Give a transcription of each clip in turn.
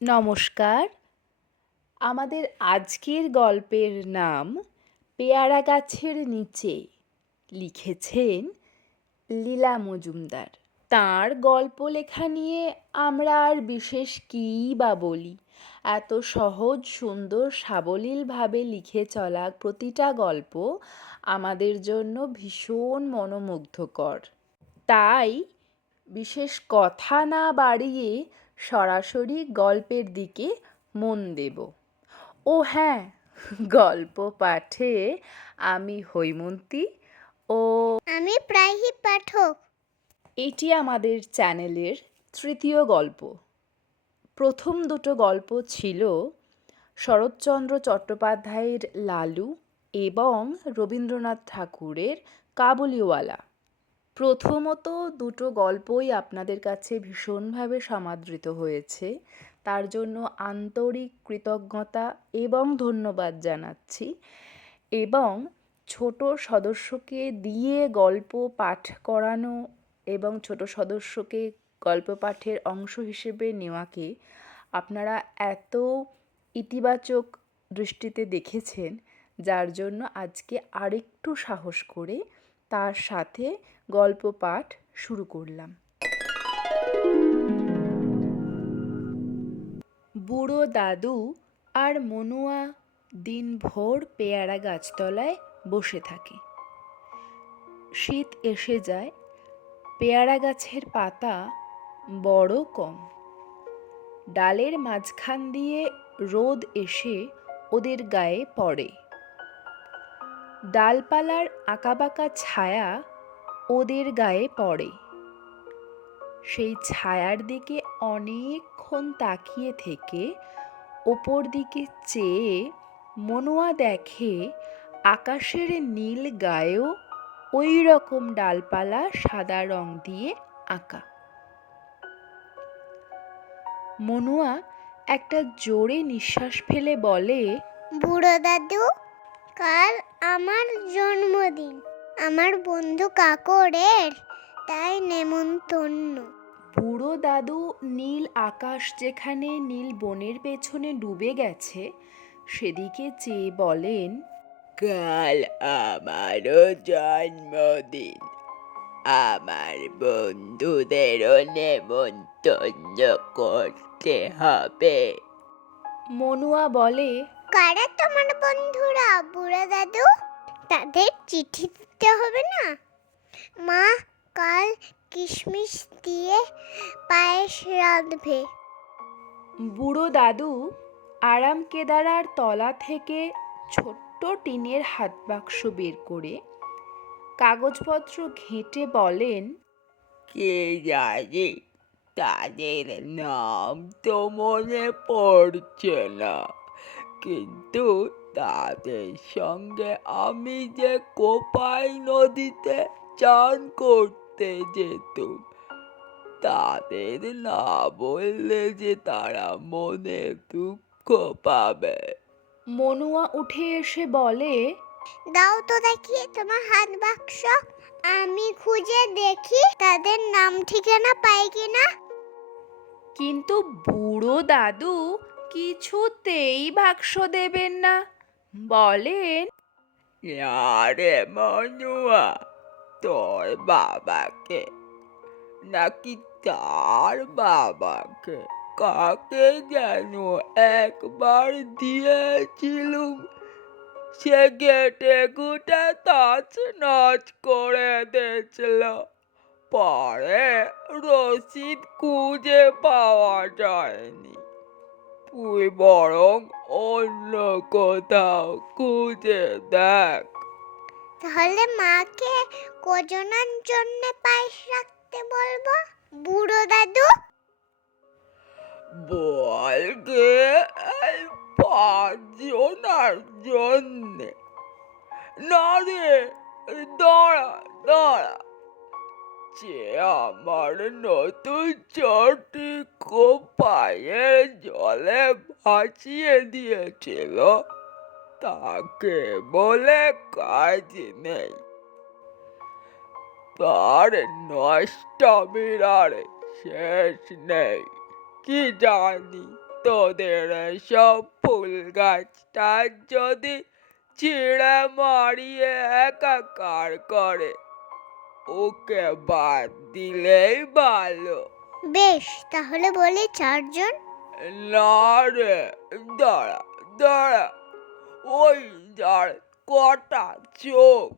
নমস্কার। আমাদের আজকের গল্পের নাম পেয়ারা গাছের নিচে। লিখেছেন লীলা মজুমদার। তাঁর গল্প লেখা নিয়ে আমরা আর বিশেষ কীই বা বলি। এত সহজ সুন্দর সাবলীলভাবে লিখে চলা প্রতিটা গল্প আমাদের জন্য ভীষণ মনোমুগ্ধকর। তাই বিশেষ কথা না বাড়িয়ে সরাসরি গল্পের দিকে মন দেব। ও হ্যাঁ, গল্প পাঠে আমি হৈমন্তী ও আমি প্রায়ই পাঠক। এটি আমাদের চ্যানেলের তৃতীয় গল্প। প্রথম দুটো গল্প ছিল শরৎচন্দ্র চট্টোপাধ্যায়ের লালু এবং রবীন্দ্রনাথ ঠাকুরের কাবুলিওয়ালা। প্রথমত দুটো গল্পই আপনাদের কাছে ভীষণভাবে সমাদৃত হয়েছে, তার জন্য আন্তরিক কৃতজ্ঞতা এবং ধন্যবাদ জানাচ্ছি। এবং ছোট সদস্যকে দিয়ে গল্প পাঠ করানো এবং ছোট সদস্যকে গল্প পাঠের অংশ হিসেবে নেওয়াকে আপনারা এত ইতিবাচক দৃষ্টিতে দেখেছেন, যার জন্য আজকে আরেকটু সাহস করে তার সাথে গল্প পাঠ শুরু করলাম। বুড়ো দাদু আর মনুয়া দিনভর পেয়ারা গাছতলায় বসে থাকে। শীত এসে যায়, পেয়ারা গাছের পাতা বড় কম। ডালের মাঝখান দিয়ে রোদ এসে ওদের গায়ে পড়ে। ডালপালার আঁকাবাঁকা ছায়া ওদের গায়ে পড়ে। সেই ছায়ার দিকে অনেকক্ষণ তাকিয়ে থেকে ওপর দিকে চেয়ে মনুয়া দেখে আকাশের নীল গায়েও ওই রকম ডালপালা সাদা রং দিয়ে আঁকা। মনুয়া একটা জোরে নিঃশ্বাস ফেলে বলে, বুড়ো দাদু, কাল আমার জন্মদিন। আমার বন্ধু কাকরের তাই নেমন্তন্ন। বুড়ো দাদু নীল আকাশ যেখানে নীল বনের পেছনে ডুবে গেছে সেদিকে চেয়ে বলেন, কাল আমারও জন্মদিন। আমার বন্ধুদেরও নেমন্তন্ন করতে হবে। মনুয়া বলে, কারা তোমার বন্ধুরা বুড়ো দাদু? তাদের চিঠি দিতে হবে না? মা কাল কিশমিশ দিয়ে পায়েস রাঁধবে। বুড়ো দাদু আরাম কেদারার তলা থেকে ছোট্ট টিনের হাত বাক্স বের করে কাগজপত্র ঘেঁটে বলেন, কে জানি, তাদের নাম তো মনে পড়ছে না, কিন্তু তাদের সঙ্গে আমি যে কোপাই নদীতে চান করতে যেতুম, তাদের না বললে যে তারা মনে দুঃখ পাবে। মনুয়া উঠে এসে বলে, দাও তো দেখি তোমার হাত বাক্স, আমি খুঁজে দেখি তাদের নাম ঠিকানা পাই কিনা। কিন্তু বুড়ো দাদু কিছুতেই বাক্স দেবেন না। বলেন, আরে মনুয়া, তোর বাবাকে নাকি তার বাবাকে কাকে যেন একবার দিয়েছিলুম, সে গেটে গুটে তাচ নাচ করে দিয়েছিল। পরে রসিদ খুঁজে পাওয়া যায়নি। তুই বরং অন্য কোথাও খুঁজে দেখ। তাহলে মাকে কজনের জন্য পায়েস রাখতে বলবো বুড়ো দাদু? বলগে এই 5 জনার জন্যে। না রে, দাঁড়া দাঁড়া, যে আমার নতুন চটি কোপায়ের জলে ভাসিয়ে দিয়েছিল তাকে বলে কাজ নেই। তার নষ্টামির আর শেষ নেই, কি জানি তোদের সব ফুল গাছটা যদি ছিঁড়ে মারিয়ে একাকার করে, ওকে বাদ দিলেই ভালো। বেশ, তাহলে বলি 4 জন। না রে, দাঁড়া দাঁড়া, ওই যার কটা চোখ,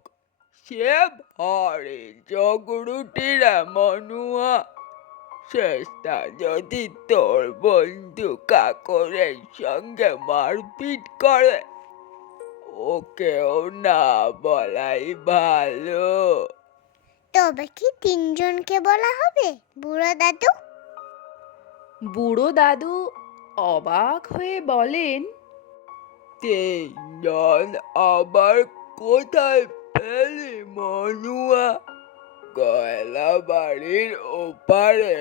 সে ভারী জগরুটি রে মনুয়া। শেষটা যদি তোর বন্ধু কাকরের সঙ্গে মারপিট করে, ওকেও না বলাই ভালো। তবে কি 3 জনকে বলা হবে, বুড়ো দাদু? বুড়ো দাদু অবাক হয়ে বলেন, 3 জন আবার কোথায় পেলি মনুয়া? গয়লা বাড়ির ওপারে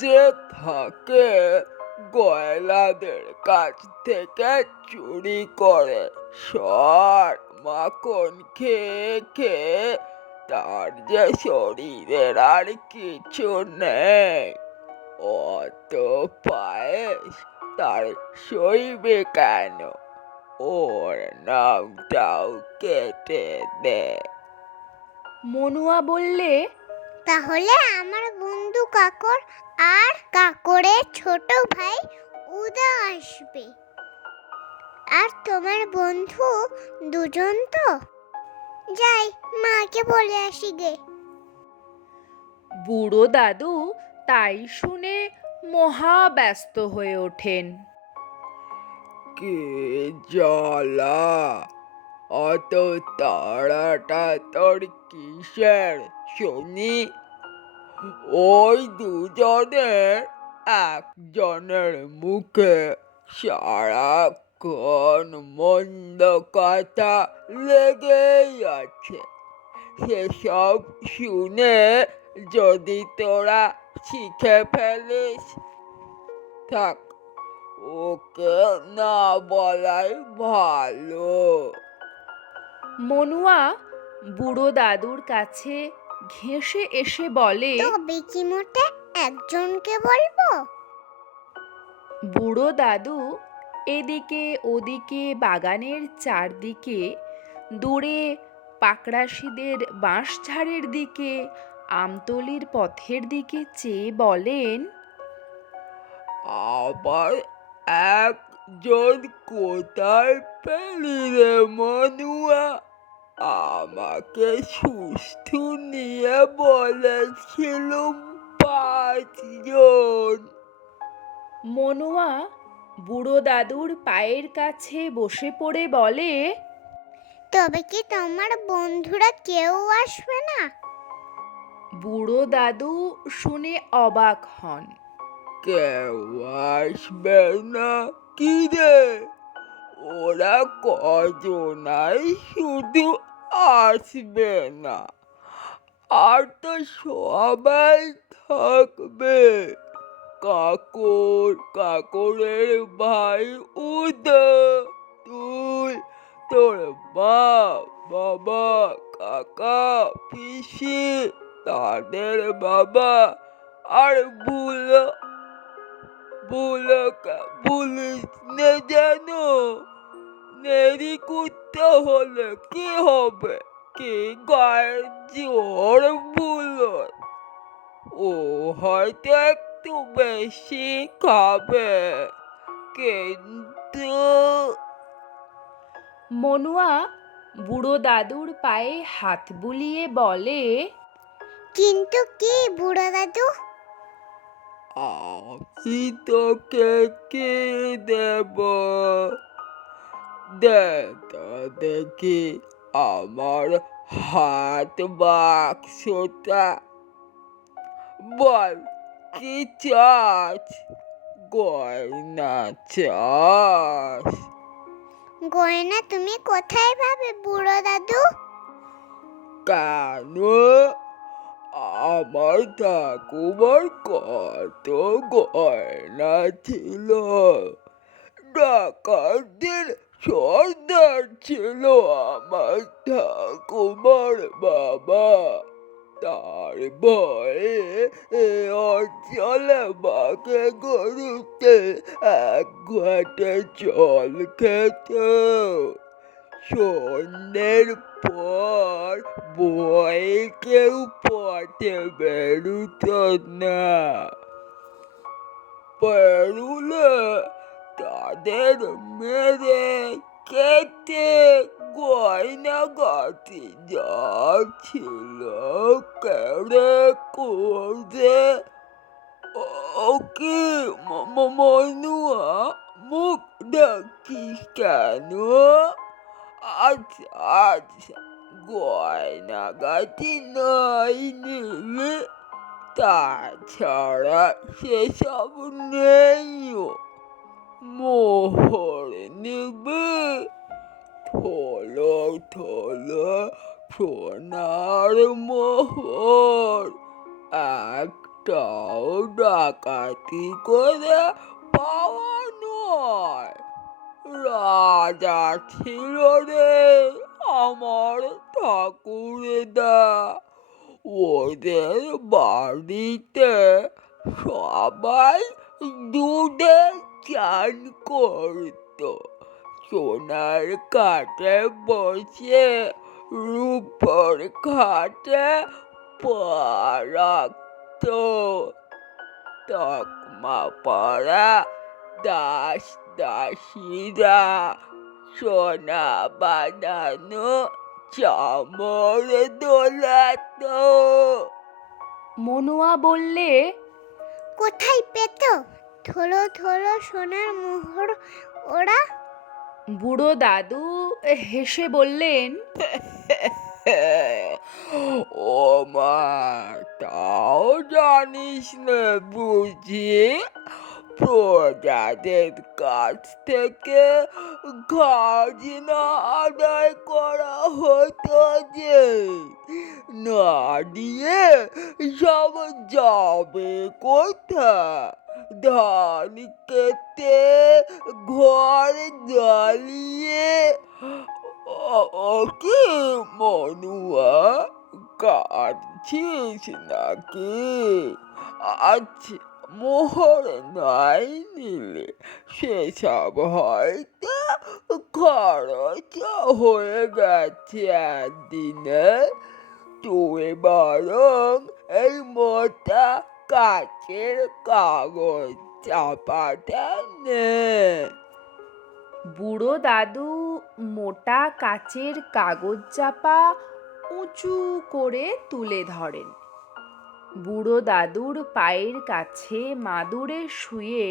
যে থাকে, গয়লাদের কাছ থেকে চুরি করে সর মাখন খেয়ে খেয়ে তার যে শরীরের আর কিছু নেই, অত পায়েস তার সইবে কেন? ওর নামটাও কেটে দে। মনুয়া বললে, তাহলে আমার বন্ধু কাকর আর কাকরের ছোট ভাই উদা আসবে। আর তোমার বন্ধু 2 জন তো? যাই, মাকে বলে আসি গে। বুড়ো দাদু তাই শুনে মহা ব্যস্ত হয়ে ওঠেন। কি জ্বালা! অত তাড়াটা তোর কিসের শুনি? ওই 2 জনের একজনের মুখে সারাক্ষণ মন্দ কথা লেগেই আছে। সেসব শুনে যদি তোরা শিখে ফেলিস, থাক, ওকে না বলাই ভালো। মনুয়া বুড়ো দাদুর কাছে ঘেঁষে এসে বলে, তবে কি মোটে একজনকে বলবো? বুড়ো দাদু এদিকে ওদিকে বাগানের চারদিকে, দূরে পাকড়াশিদের বাঁশঝাড়ের দিকে, আমতলির পথের দিকে চেয়ে বলেন, আবার একজন কোথায় পেলি রে মনুয়া? আমাকে সুস্থ নিয়ে বলেছিলুম 5 জন। মনুয়া বুড়ো দাদুর পায়ের কাছে বসে পড়ে বলে, তবে কি তোমার বন্ধুরা কেউ আসবে না? বুড়ো দাদু শুনে অবাক হন। কেউ আসবে না কি রে? ওরা কজনাই শুধু আসবে না, আর তো সবাই থাকবে। কাকরের ভাই উদা, তুই, তোর মা, বাবা, কাকা, পিসি, তাদের বাবা, আর বুলোকে বলিস না যেন। নেরি কুত্তা হলে কি হবে? কি গায়ের জোর বুলো। ও হয়তো একটু বেশি খাবে, কিন্তু মনুয়া বুড়ো দাদুর পায়ে হাত বুলিয়ে বলে, কিন্তু কি বুড়ো দাদু? আমি তোকে কি দেব? দে তো দেখি আমার হাত বাক্সটা। বল, কি চাস? গয়না চাস? গয়না তুমি কোথায় পাবে বুড়ো দাদু? কেন? আমার ঠাকুমার কত গয়না ছিল। ডাকাতদের সর্দার ছিল আমার ঠাকুমার বাবা। তার ভয়ে এ অঞ্চলে বাঘে গরুতে এক ঘাটে জল খেত। সন্ধ্যের পর ভয়ে কেউ পথে বেরুত না। বেরুলে তাদের মেরে কেটে গয়নাগাটি যা ছিল কেড়ে করে। ও কি মনুয়া, মুখ ডাকিস কেন? আচ্ছা আচ্ছা, গয়নাগাটি নাই নিলে, তাছাড়া সেসব নেইও। মোহর নিবে? থলো থলো সোনার মোহর, একটাও ডাকাতি করে পাওয়া নয়। রাজা ছিল রে আমার ঠাকুরেদা, ওদের বাড়িতে সবাই দুধে চান করত, সোনার খাটে বসে রূপোর খাটে পা রাখত। তকমা পরা দাস দাসীরা সোনা বাঁধানো চামর দোলাত। মনুয়া বললে, কোথায় পেত থলো থলো সোনার মোহর ওরা? বুড়ো দাদু হেসে বললেন, ও মা, তাও জানিস না বুঝি? প্রজাদের কাছ থেকে খাজনা আদায় করা হতো যে, না দিয়ে সব যাবে কোথায়? ধান কেটে ঘর জ্বালিয়ে। ও কি মনুয়া, কাঁদছিস নাকি? আচ্ছা, মোহর নাই নিলে সেসব হয়তো খরচ হয়ে গেছে একদিনে। তুই বরং এই মোটা কাচের কাগজ চাপাটা নে। বুড়ো দাদু মোটা কাচের কাগজ চাপা উঁচু করে তুলে ধরেন। বুড়ো দাদুর পায়ের কাছে মাদুরে শুয়ে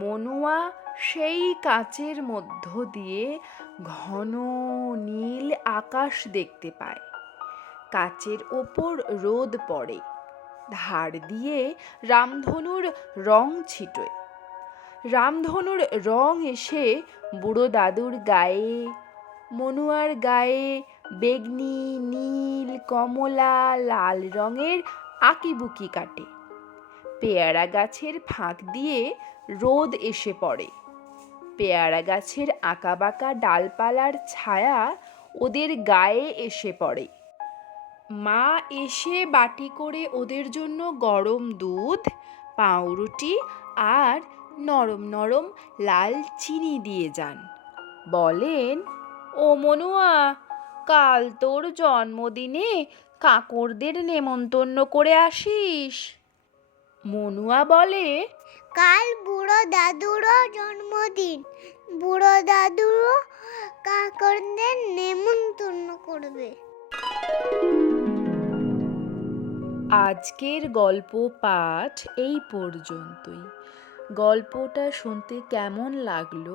মনুয়া সেই কাচের মধ্য দিয়ে ঘন নীল আকাশ দেখতে পায়। কাচের ওপর রোদ পড়ে, ধার দিয়ে রামধনুর রং ছিটোয়। রামধনুর রং এসে বুড়ো দাদুর গায়ে, মনুয়ার গায়ে বেগনি, নীল, কমলা, লাল রঙের আঁকিবুকি কাটে। পেয়ারা গাছের ফাঁক দিয়ে রোদ এসে পড়ে। পেয়ারা গাছের আঁকাবাঁকা ডালপালার ছায়া ওদের গায়ে এসে পড়ে। মা এসে বাটি করে ওদের জন্য গরম দুধ, পাউরুটি আর নরম নরম লাল চিনি দিয়ে যান। বলেন, ও মনুয়া, কাল তোর জন্মদিনে কাকরদের নেমন্তন্ন করে আসিস। মনুয়া বলে, কাল বুড়ো দাদুরও জন্মদিন, বুড়ো দাদুরও কাকরদের নেমন্তন্ন করবে। আজকের গল্প পাঠ এই পর্যন্তই। গল্পটা শুনতে কেমন লাগলো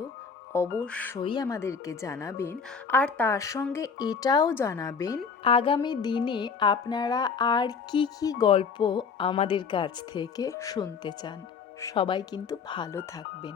অবশ্যই আমাদেরকে জানাবেন, আর তার সঙ্গে এটাও জানাবেন আগামী দিনে আপনারা আর কি কি গল্প আমাদের কাছ থেকে শুনতে চান। সবাই কিন্তু ভালো থাকবেন।